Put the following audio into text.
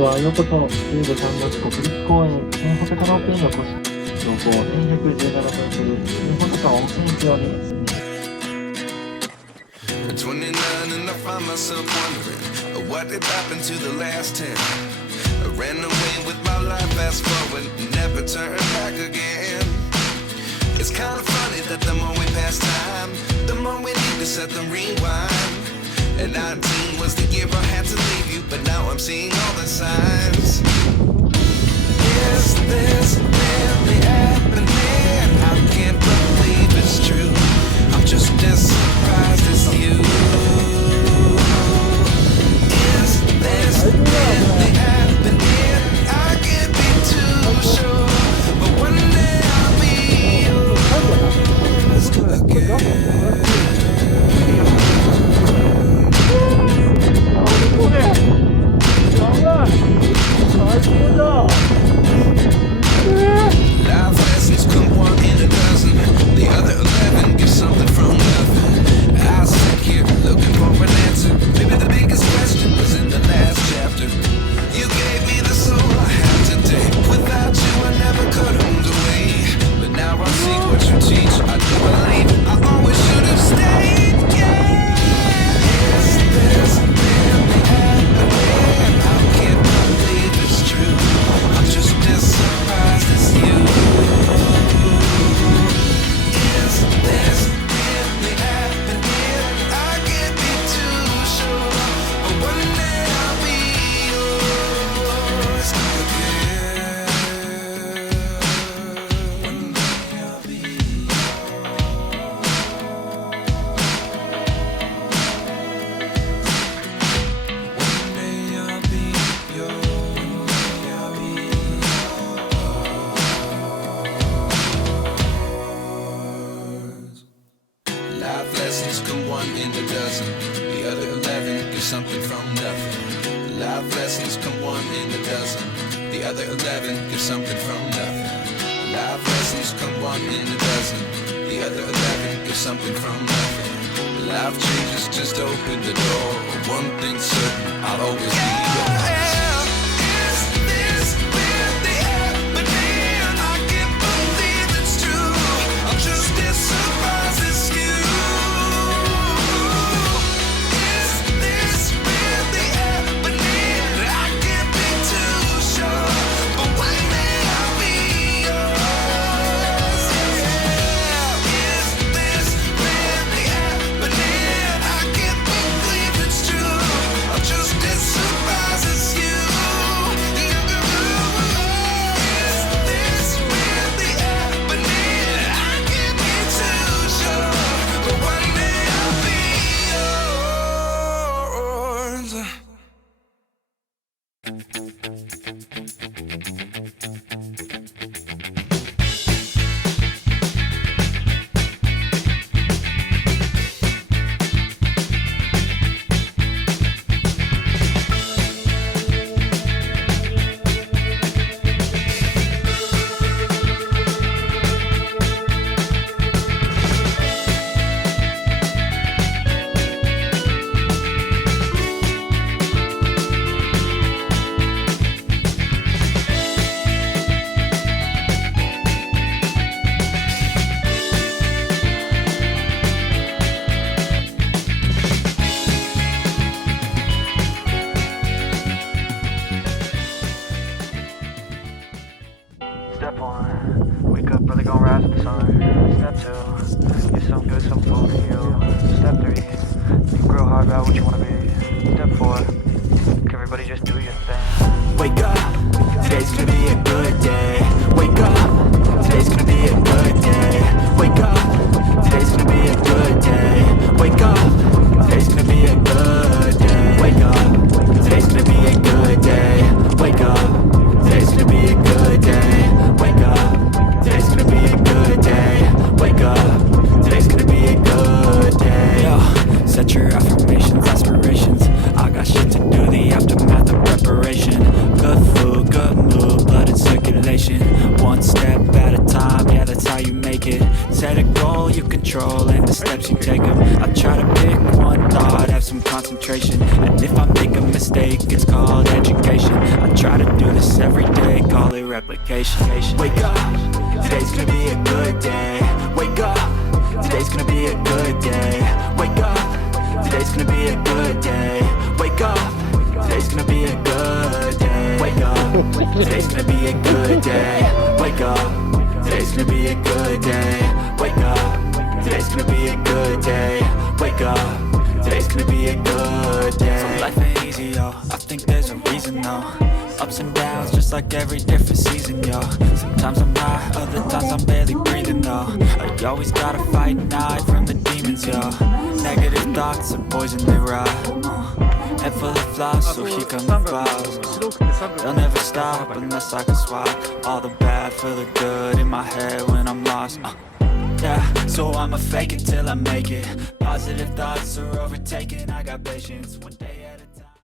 ちは。ようこそ15、3国立公園天穂高岳へようこそ。標高1117メートル、天穂高温泉郷です。29 and I find myself wondering what did happen to the last 10. I ran away with my life, fast forward, never turn back again. It's kind of funny that the more we pass time, the more we need to set them rewind. And 19 was the year I had to leave you, but now I'm seeing all the signs. Is this really happening? I can't believe it's true. I'm just as surprised as you. Is this really happening? I can't be too sure, but one day I'll be yours again. Life lessons come one in a dozen. The other 11 give something from nothing. I sit here looking for an answer. Maybe the biggest question was in the last chapter. You gave me the soul I have today. Without you I never could have moved away. But now I see what you teach. I do believe I always should have stayed. Yeah. Is this really happening? I can't believe it's true. I'm just as surprised as you. Is this really happening? I can't be too sure, but one day I'll be yours again. One day I'll be Life lessons come one in a dozen. The other 11 give something from nothing. Life lessons come one in a dozen. The other 11 give something from nothing. Life lessons come one in a dozen. The other 11 give something from nothing. Life changes just open the door. One thing's certain, I'll always be yours. Is this really happening? I can't believe it's true. I'm just as surprised as you. Is this really happening? I can't be too sure, but one day I'll be yours. Yeah. Is this really happening? I can't believe it's true. I'm just as surprised as you. Is this really happening? I can't be too sure, but one day I'll be yours. Step 1, wake up early, gonna rise with the sun. Step 2, get some good, some food for you. Step 3, think real hard about what you wanna be. Step 4, everybody just do your thing. Wake up, today's gonna be a good day. Wake up, today's gonna be a good day. Wake up, today's gonna be a good day. Wake up, today's gonna be a good day. Wake up, today's gonna be a good day. Wake up, today's gonna be a good day. Wake up, today's gonna be a good day. Wake up, today's gonna be a good day. Yo, set your affirmations, aspirations. I got shit to do, the aftermath of preparation. Good food, good mood, blood in circulation. One step at a time, yeah, that's how you make it. Set a goal you control and the steps you take them. I try to pick one thought, have some concentration. And if I make a mistake, it's called education. I replication. Wake up, today's gonna be a good day. Wake up, today's gonna be a good day. Wake up, today's gonna be a good day. Wake up, today's gonna be a good day. Wake up, today's gonna be a good day. Wake up, today's gonna be a good day. Wake up, today's gonna be a good day. Wake up, today's gonna be a good day. So life ain't easy, yo, I think there's a reason though. Ups and downs, just like every different season, yo. Sometimes I'm high, other times I'm barely breathing, though. I always gotta fight and hide from the demons, yo. Negative thoughts are poison, they rot. Head full of flaws, so here come the flowers. They'll never stop unless I can swap all the bad for the good in my head when I'm lost. Yeah, so I'ma fake it till I make it. Positive thoughts are overtaken, I got patience one day at a